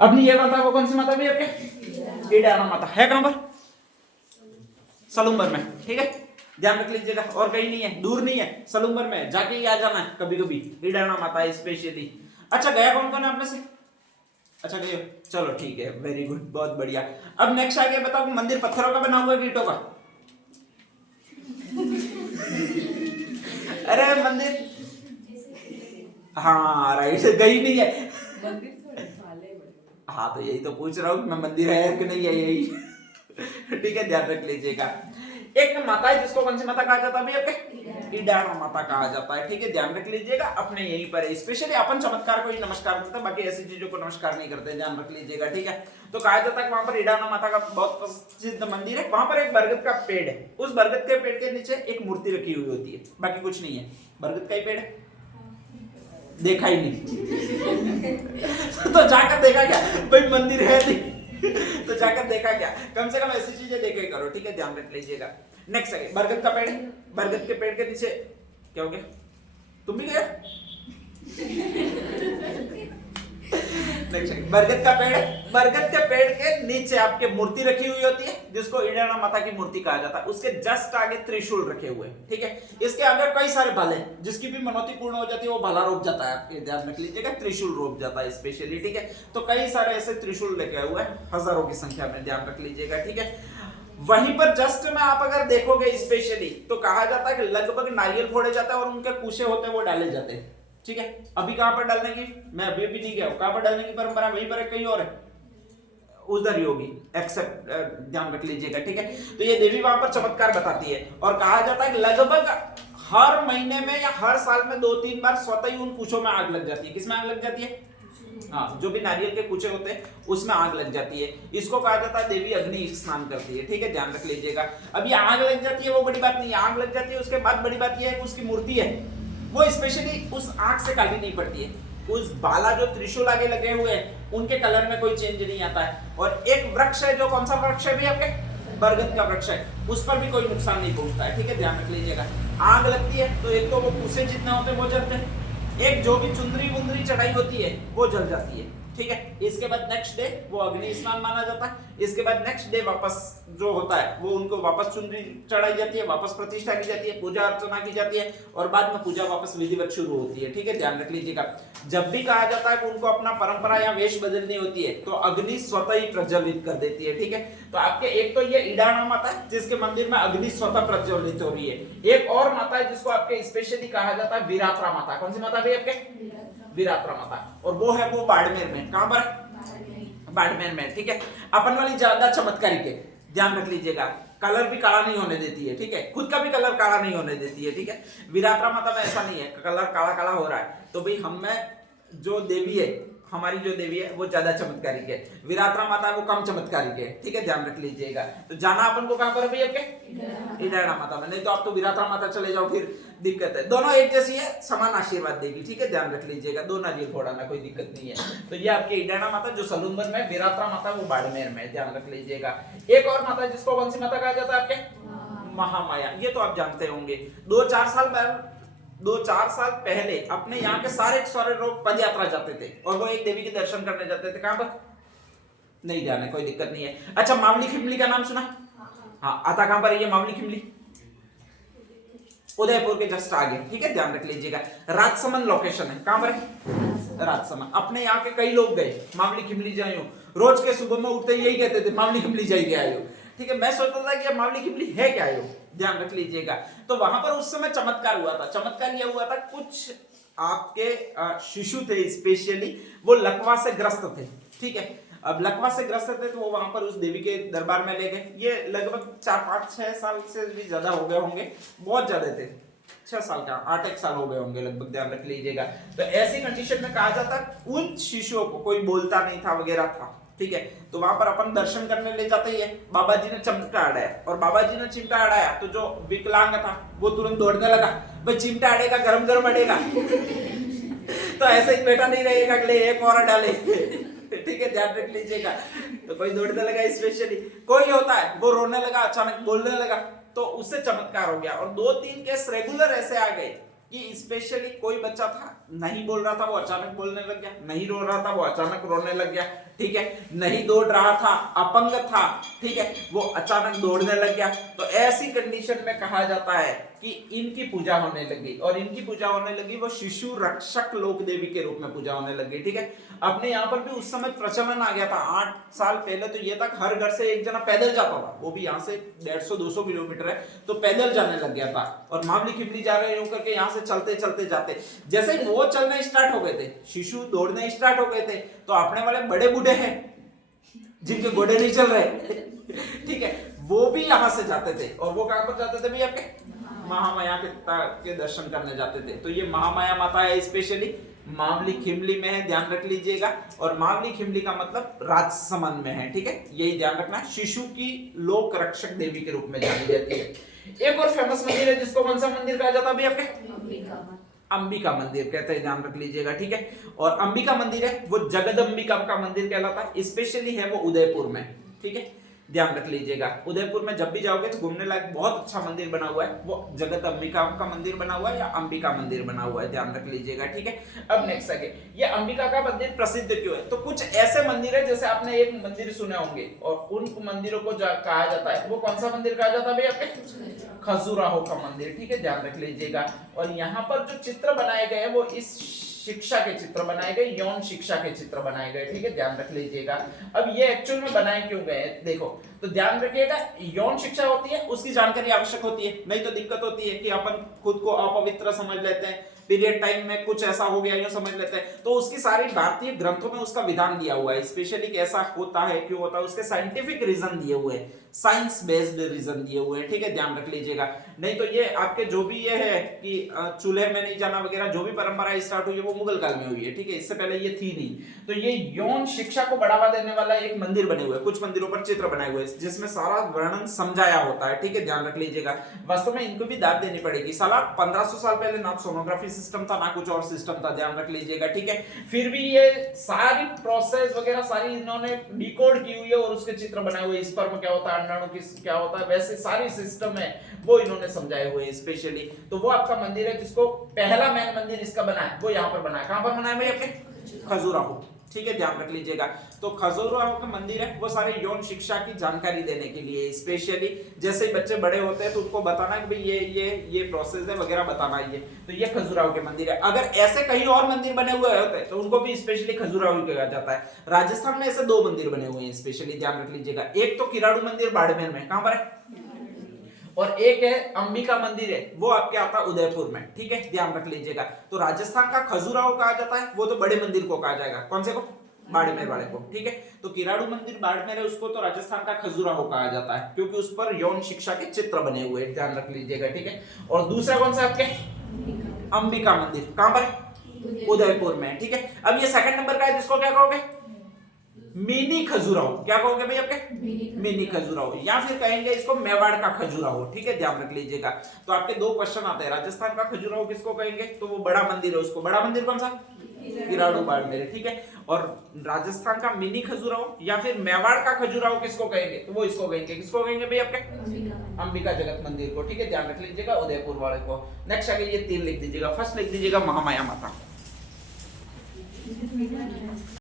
अपनी ये माता वो कौन सी माता भी आपके ईडाना माता है, कहां पर? सलूम्बर में, ठीक है ध्यान रख लीजिएगा, और कहीं नहीं है, दूर नहीं है, सलूम्बर में जाके ही आ जाना है कभी कभी, ईडाना माता है स्पेशली। अच्छा गया कौन कौन है आप में से? अच्छा गए, चलो ठीक है, वेरी गुड, बहुत बढ़िया। अब नेक्स्ट आ गया, बताओ मंदिर पत्थरों का बना हुआ है ईंटों का? अरे मंदिर, हाँ राइट, गई नहीं है। हाँ तो यही तो पूछ रहा हूँ मैं, मंदिर है कि नहीं है, यही ठीक है ध्यान रख लीजिएगा। एक माता है जिसको कौन सी माता कहा जाता है भैया आपके? ईडाना माता कहा जाता है, ठीक है ध्यान रख लीजिएगा। अपने यहीं पर स्पेशली अपन चमत्कार को ही नमस्कार करते हैं, बाकी ऐसी चीजों को नमस्कार नहीं करते, ध्यान रख लीजिएगा, ठीक है। तो कहा जाता है वहां पर ईडाना माता का बहुत प्रसिद्ध मंदिर है, वहां पर एक बरगद का पेड़ है, उस बरगद के पेड़ के नीचे एक मूर्ति रखी हुई होती है, बाकी कुछ नहीं है, बरगद का ही पेड़ है, देखा ही नहीं तो जाकर देखा क्या भाई, मंदिर है नहीं तो जाकर देखा क्या, कम से कम ऐसी चीजें देखे करो, ठीक है ध्यान रख लीजिएगा। नेक्स्ट है बरगद का पेड़, बरगद के पेड़ के नीचे क्या हो गया, तुम भी गए? बरगद का पेड़, बरगद के पेड़ के नीचे आपके मूर्ति रखी हुई होती है जिसको ईडाना माता की मूर्ति कहा जाता है, उसके जस्ट आगे त्रिशूल रखे हुए, ठीक है। इसके आगे कई सारे भाले, जिसकी भी मनौती पूर्ण हो जाती है वो भाला रोक जाता है, आपके ध्यान रख लीजिएगा, त्रिशूल रोक जाता है स्पेशली, ठीक है। तो कई सारे ऐसे त्रिशूल लेके हुए हैं, हजारों की संख्या में, ध्यान रख लीजिएगा, ठीक है। वहीं पर जस्ट में आप अगर देखोगे स्पेशली तो कहा जाता है कि लगभग नारियल फोड़े जाते हैं और उनके कुशे होते हैं वो डाले जाते हैं, ठीक है। अभी कहां पर डालने की, मैं अभी भी नहीं गया हूं, कहां पर डालने की परंपरा वहीं पर है, कहीं और है, उधर ही होगी, एक्सेप्ट ध्यान रख लीजिएगा, ठीक है। तो ये देवी वहां पर चमत्कार बताती है और कहा जाता है कि लगभग हर महीने में या हर साल में 2-3 बार स्वतः ही उन कुशों में आग लग जाती है। किसमें आग लग जाती है? हाँ, जो भी नारियल के कुचे होते हैं उसमें आग लग जाती है, इसको कहा जाता है देवी अग्नि स्नान करती है, ठीक है ध्यान रख लीजिएगा। अब ये आग लग जाती है वो बड़ी बात नहीं है, आग लग जाती है उसके बाद बड़ी बात यह है कि उसकी मूर्ति है वो स्पेशली उस आग से काली नहीं पड़ती है, उस बाला जो त्रिशूल आगे लगे हुए हैं उनके कलर में कोई चेंज नहीं आता है। और एक वृक्ष है, जो कौन सा वृक्ष है भी आपके? बरगद का वृक्ष है, उस पर भी कोई नुकसान नहीं पहुंचता है, ठीक है ध्यान रख लीजिएगा। आग लगती है तो एक तो वो कुसे जितने होते हैं वो जलते हैं, एक जो भी चुंदरी वुंदरी चढ़ाई होती है वो जल जाती है, ठीक है। इसके बाद नेक्स्ट डे वो अग्नि स्नान माना जाता है, इसके बाद नेक्स्ट डे वापस जो होता है वो उनको वापस चुनरी चढ़ाई जाती है, वापस प्रतिष्ठा की जाती है, पूजा अर्चना की जाती है और बाद में पूजा वापस विधिवत शुरू होती है, ठीक है ध्यान रख लीजिएगा। जब भी कहा जाता है कि उनको अपना परंपरा या वेश बदलनी होती है तो अग्नि स्वतः ही प्रज्वलित कर देती है, ठीक है। तो आपके एक तो ये ईडाना माता है जिसके मंदिर में अग्नि स्वतः प्रज्वलित हो रही है, एक और माता है जिसको आपके स्पेशली कहा जाता है वीरात्रा माता। कौन सी माता भी आपके? वीरात्रा माता, और वो है वो बाड़मेर में, कहां पर? बाड़मेर में, ठीक है। अपन वाली ज्यादा चमत्कारिक है, ध्यान रख लीजिएगा, कलर भी काला नहीं होने देती है, ठीक है, खुद का भी कलर काला नहीं होने देती है, ठीक है। वीरात्रा माता में ऐसा नहीं है कलर काला काला हो रहा है, तो भाई हम में जो देवी है, हमारी जो देवी है वो ज्यादा चमत्कारिक है, वीरात्रा माता वो कम चमत्कारिक है, ठीक है ध्यान रख लीजिएगा। तो जाना अपन को कहां पर है भैया आपके? ईडाना माता में, नहीं तो आप तो वीरात्रा माता चले जाओ, फिर दिक्कत है। दोनों एक जैसी है, समान आशीर्वाद देगी, ठीक है ध्यान रख लीजिएगा, दो नारियल फोड़ाना कोई दिक्कत नहीं है। तो ये आपके ईडाना माता जो सलूम्बर में, वीरात्रा माता वो बाड़मेर में, ध्यान रख लीजिएगा। एक और माता जिसको कौन सी माता कहा जाता है आपके? महामाया, ये तो आप जानते होंगे। 2-4 साल पहले अपने यहाँ के सारे लोग पद यात्रा जाते थे और वो एक देवी के दर्शन करने जाते थे, कहां पर? नहीं जाने, कोई दिक्कत नहीं है। अच्छा मावली खिमली का नाम सुना? हाँ, आता कहां पर है ये मावली खिमली? उदयपुर के जस्ट आगे, ठीक है ध्यान रख लीजिएगा। राजसमंद लोकेशन है, कहां पर है? राजसमंद। अपने यहाँ के कई लोग गए मावली खिमली जाइयो, रोज के सुबह में उठते यही कहते थे मावली खिमली जाइए आयो, ठीक है। मैं सोचता था कि मावली खिमली है क्या आयो, ध्यान रख लीजिएगा। तो वहां पर उस समय चमत्कार हुआ था, चमत्कार यह हुआ था कुछ आपके शिशु थे स्पेशली, वो लकवा से ग्रस्त थे, ठीक है। अब लकवा से ग्रस्त थे तो वो वहां पर उस देवी के दरबार में ले गए, ये लगभग 4-5-6 साल से भी ज्यादा हो गए होंगे, बहुत ज्यादा थे, 6 साल का 8-1 साल हो गए होंगे लगभग, ध्यान रख लीजिएगा। तो ऐसी कंडीशन में कहा जाता उन शिशुओं को कोई बोलता नहीं था वगैरह था, ठीक है। तो वहां पर अपन दर्शन करने ले जाते ही है, बाबा जी ने चिमटा अड़ाया और बाबा जी ने चिमटा अड़ाया तो जो विकलांग था वो तुरंत दौड़ने लगा, भाई चिमटा अड़ेगा गरम गरम अड़ेगा तो ऐसे ही बैठा नहीं रहेगा, अगले एक और डाले ठीक है ध्यान रख लीजिएगा। तो कोई दौड़ने लगा स्पेशली, कोई होता है वो रोने लगा, अचानक बोलने लगा, तो उससे चमत्कार हो गया। और 2-3 केस रेगुलर ऐसे आ गए कि स्पेशली कोई बच्चा था नहीं बोल रहा था वो अचानक बोलने लग गया, नहीं रो रहा था वो अचानक रोने लग गया, ठीक है, नहीं दौड़ रहा था अपंग था, ठीक है, वो अचानक दौड़ने लग गया। तो ऐसी कंडीशन में कहा जाता है कि इनकी पूजा होने लगी, और इनकी पूजा होने लगी वो शिशु रक्षक लोक देवी के रूप में पूजा होने लगी, ठीक है। अपने यहाँ पर भी उस समय प्रचलन आ गया था। 8 साल पहले तो ये तक हर घर से एक जना पैदल जाता था, वो भी यहाँ से 150-200 किलोमीटर है तो पैदल जाने लग गया था, और मावली खिबली जा रहे होकर के यहाँ से चलते चलते जाते। जैसे ही वो चलने स्टार्ट हो गए थे, शिशु दौड़ने स्टार्ट हो गए थे, तो अपने वाले बड़े बूढ़े हैं जिनके घोड़े नहीं चल रहे ठीक है, वो भी यहाँ से जाते थे। और वो कहाँ पर जाते थे भैया? आपके महामाया के दर्शन करने जाते थे। तो ये महामाया माता है, स्पेशली मावली खिमली में है, ध्यान रख लीजिएगा। और मावली खिमली का मतलब राजसमंद में है, ठीक है, यही ध्यान रखना। शिशु की लोक रक्षक देवी के रूप में जानी जाती है। एक और फेमस मंदिर है जिसको कौन सा मंदिर कहा जाता है अभी? आपके अंबिका मंदिर कहते हैं, ध्यान रख लीजिएगा, ठीक है। और अंबिका मंदिर है वो जगदंबिका का मंदिर कहलाता है, स्पेशली है वो उदयपुर में, ठीक है, ध्यान रख लीजिएगा। उदयपुर में जब भी जाओगे तो घूमने लायक बहुत अच्छा मंदिर बना हुआ है, वो जगदंबिका का मंदिर बना हुआ है या अंबिका मंदिर बना हुआ है, ध्यान रख लीजिएगा, ठीक है। अब नेक्स्ट आगे, ये अंबिका का मंदिर प्रसिद्ध क्यों है? तो कुछ ऐसे मंदिर है, जैसे आपने एक मंदिर सुने होंगे और उन मंदिरों को कहा जाता है, वो कौन सा मंदिर कहा जाता है भाई? आपके खजुराहो का मंदिर, ठीक है, ध्यान रख लीजिएगा। और यहाँ पर जो चित्र बनाए गए हैं वो इस शिक्षा के चित्र बनाए गए, यौन शिक्षा के चित्र बनाए गए, ठीक है, ध्यान रख लीजिएगा। अब ये एक्चुअल में बनाए क्यों गए देखो, तो ध्यान रखिएगा, यौन शिक्षा होती है उसकी जानकारी आवश्यक होती है, नहीं तो दिक्कत होती है कि अपन खुद को अपवित्र समझ लेते हैं, पीरियड टाइम में कुछ ऐसा हो गया, यूं समझ लेते हैं। तो उसकी सारी भारतीय ग्रंथों में उसका विधान दिया हुआ है, स्पेशली कैसा होता है, क्यों होता है, उसके साइंटिफिक रीजन दिए हुए हैं, साइंस बेस्ड रीजन दिए हुए हैं, ठीक है, ध्यान रख लीजिएगा। नहीं तो ये आपके जो भी ये है कि चूल्हे में नहीं जाना वगैरह, जो भी परंपरा स्टार्ट हुई है वो मुगल काल में हुई है, ठीक है, इससे पहले ये थी नहीं। तो ये यौन शिक्षा को बढ़ावा देने वाला एक मंदिर बने हुए, कुछ मंदिरों पर चित्र बनाए हुए जिसमें सारा वर्णन समझाया होता है, ठीक है, ध्यान रख लीजिएगा। वास्तव में इनको भी दाद देनी पड़ेगी, साला 1500 साल पहले ना सोनोग्राफी सिस्टम था ना कुछ और सिस्टम था, ध्यान रख लीजिएगा, ठीक है। फिर भी ये सारी प्रोसेस वगैरह सारी इन्होंने डिकोड की हुई है और उसके चित्र बनाए हुए, स्पर्म क्या होता है, अंडाणु क्या होता है, वैसे सारी सिस्टम है वो इन्होंने समझाए हुए हैं स्पेशली। तो वो आपका मंदिर है जिसको पहला मेन मंदिर इसका बना है वो यहाँ पर बना है। कहाँ पर बना है भाई? आपके खजुराहो, ठीक है, ध्यान रख लीजिएगा। तो खजुराहो का मंदिर है वो सारे यौन शिक्षा की जानकारी देने के लिए, स्पेशली जैसे ही बच्चे बड़े होते हैं तो उनको बताना कि भाई ये प्रोसेस है वगैरह बताना ये। तो ये खजुराहो के मंदिर है। अगर ऐसे कहीं और मंदिर बने हुए होते हैं तो उनको भी स्पेशली खजुराहो कहा जाता है। राजस्थान में ऐसे 2 मंदिर बने हुए हैं स्पेशली, ध्यान रख लीजिएगा। एक तो किराड़ू मंदिर बाड़मेर में, कहां पर है, और एक है अंबिका मंदिर है वो आपके आता उदयपुर में, ठीक है, ध्यान रख लीजिएगा। तो राजस्थान का खजुराहो कहा जाता है, वो तो बड़े मंदिर को कहा जाएगा, कौन से को? बाड़मेर वाले को, ठीक है। तो किराड़ू मंदिर बाड़मेर है, उसको तो राजस्थान का खजुराहो कहा जाता है क्योंकि उस पर यौन शिक्षा के चित्र बने हुए हैं, ध्यान रख लीजिएगा, ठीक है। और दूसरा कौन सा आपके? अंबिका मंदिर, कहां पर? उदयपुर में, ठीक है। अब ये सेकंड नंबर का है जिसको क्या कहोगे? मिनी खजुराहो। क्या कहोगे भाई आपके? मिनी खजुराहो, या फिर कहेंगे इसको मेवाड़ का खजुराहो, ठीक है, ध्यान रख लीजिएगा। तो आपके 2 क्वेश्चन आते हैं, राजस्थान का खजुराहो किसको कहेंगे? तो वो बड़ा मंदिर है, उसको बड़ा मंदिर कौन सा? किराड़ू बाड़मेर, ठीक है। और राजस्थान का मिनी खजुराहो या फिर मेवाड़ का खजुराहो किसको कहेंगे? तो वो इसको कहेंगे, किसको कहेंगे भाई आपके? अंबिका जगत मंदिर को, ठीक है, ध्यान रख लीजिएगा, उदयपुर वाले को। नेक्स्ट आगे ये 3 लिख दीजिएगा। फर्स्ट लिख दीजिएगा महामाया माता।